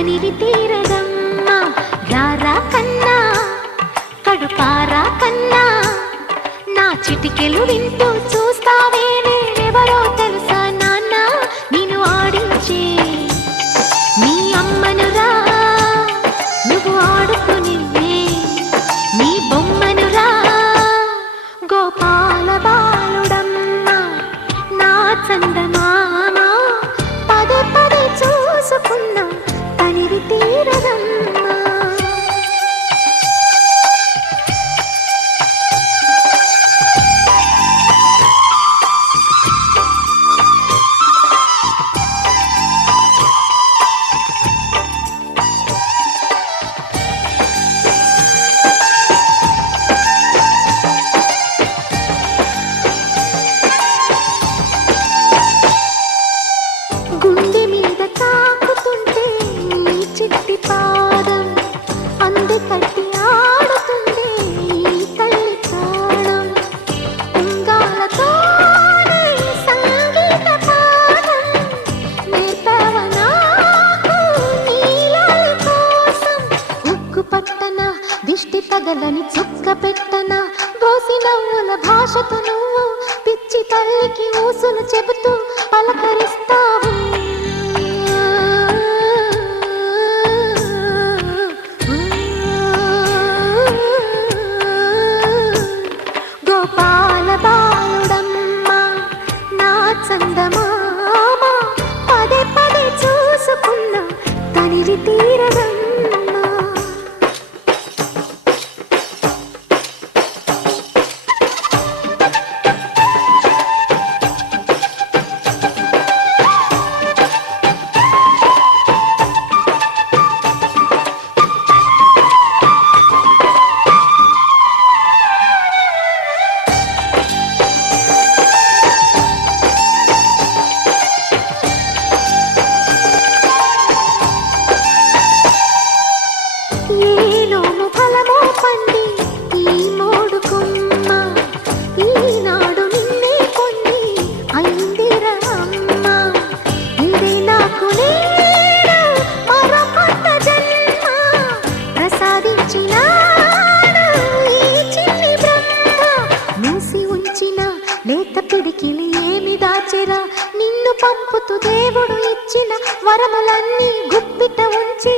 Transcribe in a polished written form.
తనివి తీరదమ్మా రారా కన్నా కడుపారా కన్నా నా చిటికెలు వింటూ చూస్తావే నేనెవరో తెలుసా నాన్న నిన్ను ఆడించే నీ అమ్మనురా నువ్వు ఆడుకునే నీ బొమ్మనురా గోపాల బాలుడమ్మా నా చందమామ పదే పదే చూసుకున్నా తనివి తీరదమ్మా గుండె మీద తాకుతుంటే నీ చిట్టి పాదం అంది కట్టి ఆడుతుండే ఈ తల్లి ప్రాణం ఉంగాలతోనే సంగీత పాఠం నేర్పవ నాకు నీలాలి కోసం ఉక్కు పట్టన దిష్టి తగలని చుక్క పెట్టన బోసి నవ్వుల భాషతో నువ్వు పిచ్చి తల్లికి ఊసులు చెబుతూ పలకరిస్తావు గోపాల బాలుడమ్మా నా చందమామ పదే పదే చూసుకున్నా తనివి తీరదమ్మా ఏలోము ఫలమో పండి ఈ మోడు కొమ్మ ఈనాడు నిన్నే కొన్ని అయిందిరా అమ్మ ఇదే నాకు నేడు మరో కొత్త జన్మ ప్రసాదించినాడు ఈ చిన్ని బ్రహ్మ మూసి ఉంచిన లేత పిడికిలి ఏమి దాచెరా నిన్ను పంపుతూ దేవుడు ఇచ్చిన వరములన్నీ గుప్పిట ఉంచి